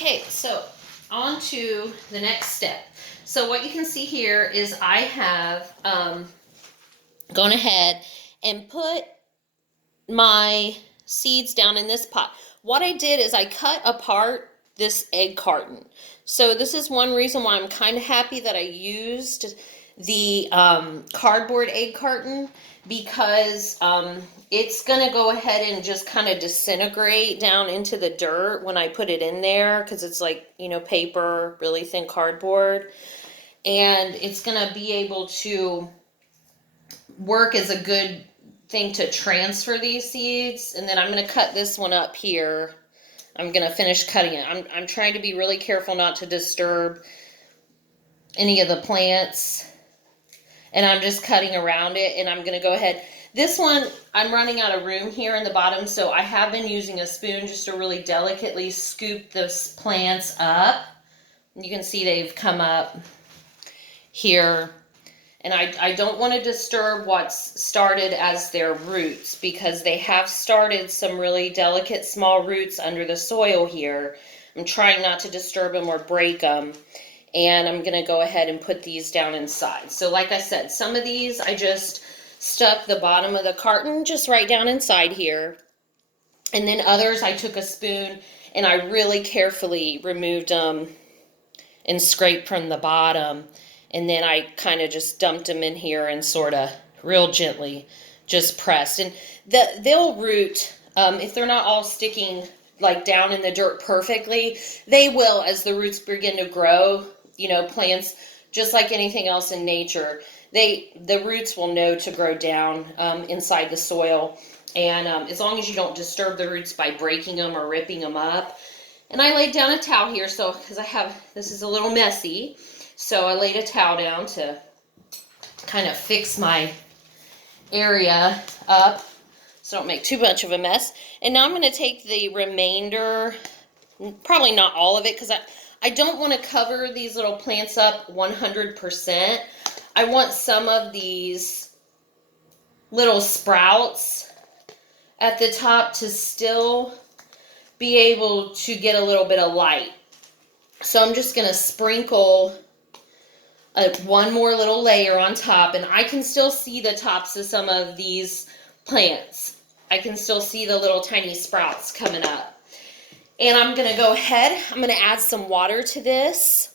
Okay, so on to the next step. So what you can see here is I have gone ahead and put my seeds down in this pot. What I did is I cut apart this egg carton. So this is one reason why I'm kind of happy that I used the cardboard egg carton, because it's going to go ahead and just kind of disintegrate down into the dirt when I put it in there, because it's like, you know, paper, really thin cardboard. And it's going to be able to work as a good thing to transfer these seeds. And then I'm going to cut this one up here. I'm going to finish cutting it. I'm trying to be really careful not to disturb any of the plants. And I'm just cutting around it, and I'm going to go ahead. This one, I'm running out of room here in the bottom, so I have been using a spoon just to really delicately scoop the plants up. You can see they've come up here. And I don't want to disturb what's started as their roots, because they have started some really delicate small roots under the soil here. I'm trying not to disturb them or break them. And I'm going to go ahead and put these down inside. So like I said, some of these I just stuck the bottom of the carton just right down inside here. And then others I took a spoon and I really carefully removed them and scraped from the bottom. And then I kind of just dumped them in here and sort of real gently just pressed. And they'll root, if they're not all sticking like down in the dirt perfectly, they will as the roots begin to grow. You know, plants, just like anything else in nature, the roots will know to grow down inside the soil. And as long as you don't disturb the roots by breaking them or ripping them up. And I laid down a towel here, so because this is a little messy, so I laid a towel down to kind of fix my area up so I don't make too much of a mess. And now I'm going to take the remainder, probably not all of it, because I don't want to cover these little plants up 100%. I want some of these little sprouts at the top to still be able to get a little bit of light. So I'm just going to sprinkle one more little layer on top, and I can still see the tops of some of these plants. I can still see the little tiny sprouts coming up. And I'm going to go ahead, I'm going to add some water to this.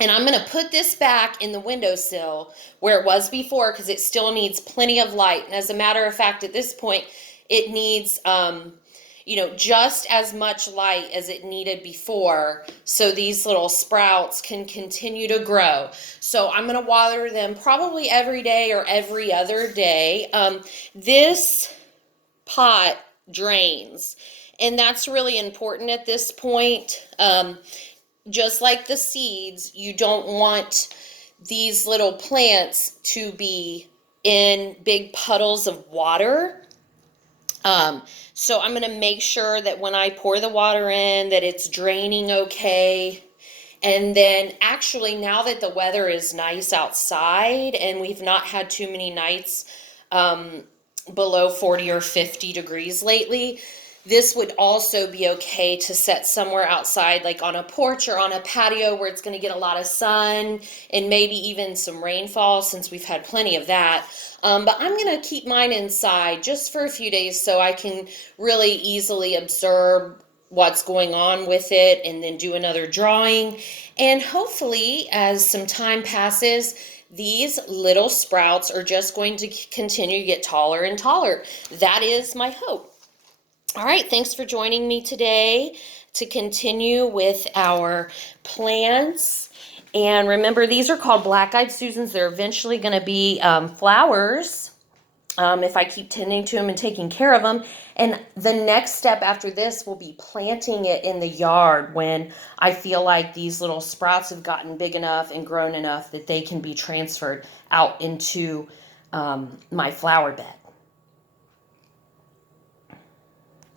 And I'm going to put this back in the windowsill where it was before, because it still needs plenty of light. And as a matter of fact, at this point, it needs, you know, just as much light as it needed before, so these little sprouts can continue to grow. So I'm going to water them probably every day or every other day. This pot drains. And that's really important at this point. Just like the seeds, you don't want these little plants to be in big puddles of water. So I'm going to make sure that when I pour the water in, that it's draining okay. And then actually, now that the weather is nice outside and we've not had too many nights below 40 or 50 degrees lately, this would also be okay to set somewhere outside, like on a porch or on a patio where it's going to get a lot of sun and maybe even some rainfall, since we've had plenty of that. But I'm going to keep mine inside just for a few days so I can really easily observe what's going on with it and then do another drawing. And hopefully, as some time passes, these little sprouts are just going to continue to get taller and taller. That is my hope. All right, thanks for joining me today to continue with our plants. And remember, these are called Black-Eyed Susans. They're eventually going to be flowers if I keep tending to them and taking care of them. And the next step after this will be planting it in the yard when I feel like these little sprouts have gotten big enough and grown enough that they can be transferred out into my flower bed.